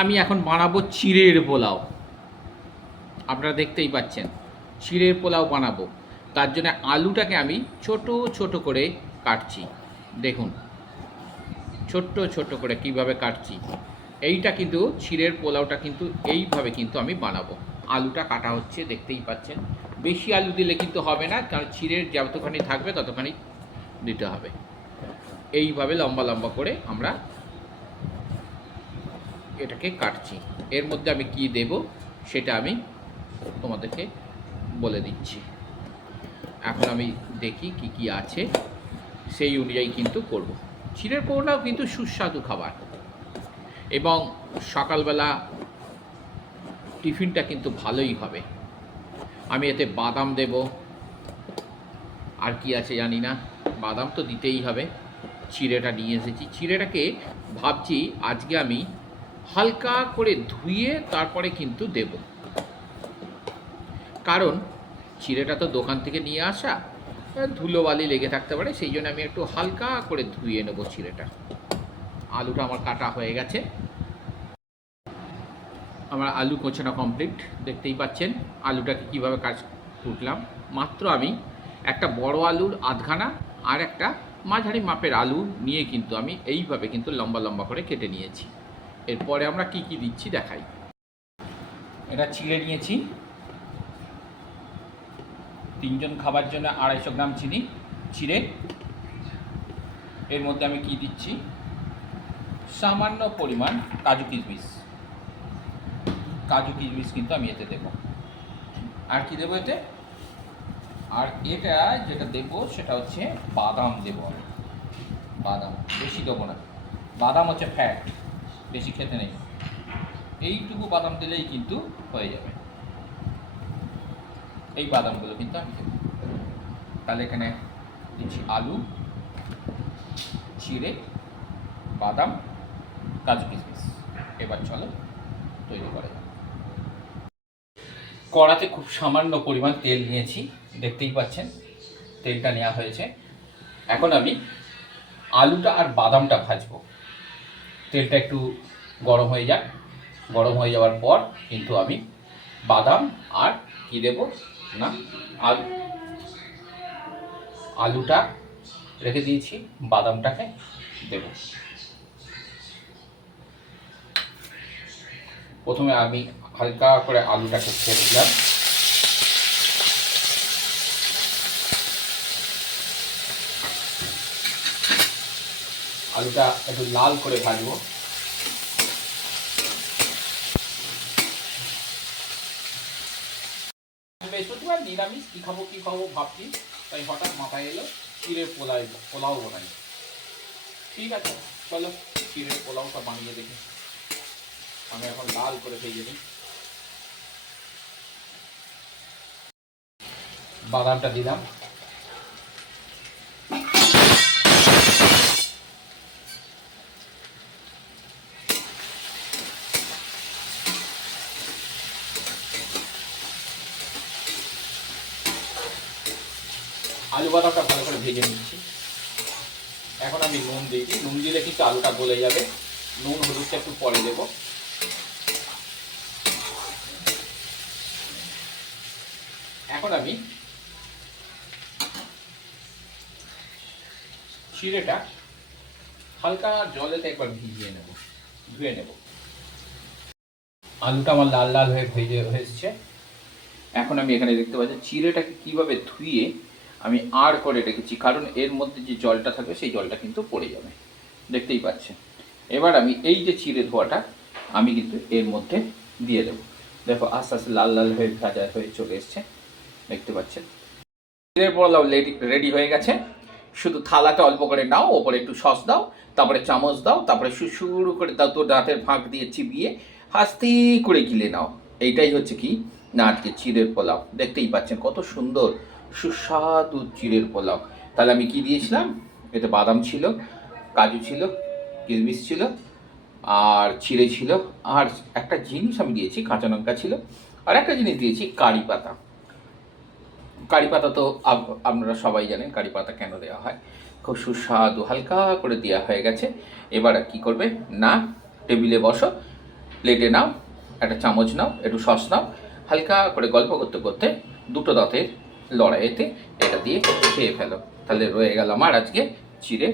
আমি এখন বানাবো চিড়ের পোলাও। আপনারা দেখতেই পাচ্ছেন, চিড়ের পোলাও বানাবো। তার জন্য আলুটাকে আমি ছোট ছোট করে কাটছি। দেখুন, ছোট্ট ছোট্ট করে কীভাবে কাটছি। এইটা কিন্তু, চিড়ের পোলাওটা কিন্তু এইভাবে কিন্তু আমি বানাবো। আলুটা কাটা হচ্ছে, দেখতেই পাচ্ছেন। বেশি আলু দিলে কিন্তু হবে না, কারণ চিড়ের যতখানি থাকবে ততখানি দিতে হবে। এইভাবে লম্বা লম্বা করে আমরা এটাকে কাটছি। এর মধ্যে আমি কি দেব সেটা আমি তোমাদেরকে বলে দিচ্ছি। এখন আমি দেখি কি কি আছে। সেই অনুযায়ী কিন্তু করব। চিড়ের পোলাও কিন্তু সুস্বাদু খাবার। এবং সকালবেলা টিফিনটা কিন্তু ভালোই হবে। আমি এতে বাদাম দেব। আর কি আছে জানি না। বাদাম তো দিতেই হবে। চিড়েটা নিয়ে এসেছি। চিড়েটাকে ভাবছি আজকে আমি হালকা করে ধুয়ে তারপরে কিন্তু দেব। কারণ চিড়েটা তো দোকান থেকে নিয়ে আসা, ধুলোবালি লেগে থাকতে পারে, সেই জন্য আমি একটু হালকা করে ধুয়ে নেব চিড়েটা। আলুটা আমার কাটা হয়ে গেছে। আমার আলু কোচানো কমপ্লিট দেখতেই পাচ্ছেন আলুটাকে কীভাবে কাজ কুটলাম। মাত্র আমি একটা বড় আলুর আধখানা আর একটা মাঝারি মাপের আলু নিয়ে কিন্তু আমি এইভাবে কিন্তু লম্বা লম্বা করে কেটে নিয়েছি। এরপরে আমরা কি কি দিচ্ছি দেখাই। এটা চিড়ে নিয়েছি। তিনজন খাবার জন্য আড়াইশো গ্রাম চিনি, চিড়ে। এর মধ্যে আমি কি দিচ্ছি? সামান্য পরিমাণ কাজু কিশমিশ। কাজু কিশমিশ কিন্তু আমি এতে দেবো। আর কি দেবো এতে? আর এটা যেটা দেবো সেটা হচ্ছে বাদাম দেবো আমি। বাদাম, বেশি দেবো না। বাদাম হচ্ছে ফ্যাট বেশি খেতে নেই। এইটুকু বাদাম দিলেই কিন্তু হয়ে যাবে। এই বাদামগুলো কিন্তু আমি দেবো তাহলে এখানে দিচ্ছি আলু চিড়ে বাদাম, কাজু কিশমিশ। এবার চলো তৈরি করে কড়াতে খুব সামান্য পরিমাণ তেল নিয়েছি, দেখতেই পাচ্ছেন, তেলটা নেওয়া হয়েছে। এখন আমি আলুটা আর বাদামটা ভাজবো। তেলটা একটু গরম হয়ে যাক। গরম হয়ে যাওয়ার পর কিন্তু আমি বাদাম আর কি দেব না, আলু, আলুটা রেখে দিয়েছি, বাদামটাকে দেব। প্রথমে আমি হালকা করে আলুটাকে ছেড়ে দিলাম। আলুটা একটু লাল করে ভাজবো। বৃহস্পতিবার নিরামিষ, কী খাব কী খাব ভাবছি। তাই হঠাৎ মাথায় এলো চিড়ের পোলাও পোলাও বানাই। ঠিক আছে, চলো চিড়ের পোলাওটা বানিয়ে দেখি। আমি এখন লাল করে ভেজে নিই। বাদামটা দিলাম। আলু বাদামটা ভালো করে ভেজে নিচ্ছি। এখন আমি নুন দিয়েছি নুন দিলে কিন্তু আলুটা গলে যাবে। নুন হলুদটা একটু পরে দেবো। এখন আমি চিড়েটা হালকা জলেতে একবার ভিজিয়ে নেব, ধুয়ে নেব। আলুটা আমার লাল লাল হয়ে ভেজে হয়েছে। এখন আমি এখানে দেখতে পাচ্ছি চিড়েটাকে কীভাবে ধুয়ে আমি আর করে রেখেছি, কারণ এর মধ্যে যে জলটা থাকবে সেই জলটা কিন্তু পড়ে যাবে। দেখতেই পাচ্ছেন। এবার আমি এই যে চিড়ে ধোয়াটা, আমি কিন্তু এর মধ্যে দিয়ে দেবো। দেখো, আস্তে আস্তে লাল লাল হয়ে ভাজা হয়ে চলে এসছে। দেখতে পাচ্ছেন? চিড়ের পোলাও রেডি হয়ে গেছে। শুধু থালাটা অল্প করে নাও, ওপরে একটু সস দাও, তারপরে চামচ দাও, তারপরে সুসুর করে দাও, তোর দাঁতের ফাঁক দিয়ে চিবিয়ে হাসতে করে গিলে নাও। এইটাই হচ্ছে কি? না, আজকে চিড়ের পোলাও। দেখতেই পাচ্ছেন কত সুন্দর সুস্বাদু চিড়ের পোলাও। তাহলে আমি কি দিয়েছিলাম? এতে বাদাম ছিল, কাজু ছিল, কিশমিশ ছিল, আর চিড়ে ছিল, আর একটা জিনিস আমি দিয়েছি, কাঁচা লঙ্কা ছিল, আর একটা জিনিস দিয়েছি, কারি পাতা। কারি পাতা তো আপ- আপনারা সবাই জানেন, কারি পাতা কেন দেওয়া হয়? খুব সুস্বাদু, হালকা করে দেওয়া হয়ে গেছে। এবার কি করবে? না, টেবিলে বসো, প্লেটে নাও, একটা চামচ নাও, একটু সস নাও, হালকা করে গল্প করতে করতে দুটো দাঁতের লড়াইতে এটা দিয়ে খেয়ে ফেলো। তাহলে রয়ে গেল আমার আজকে চিড়ে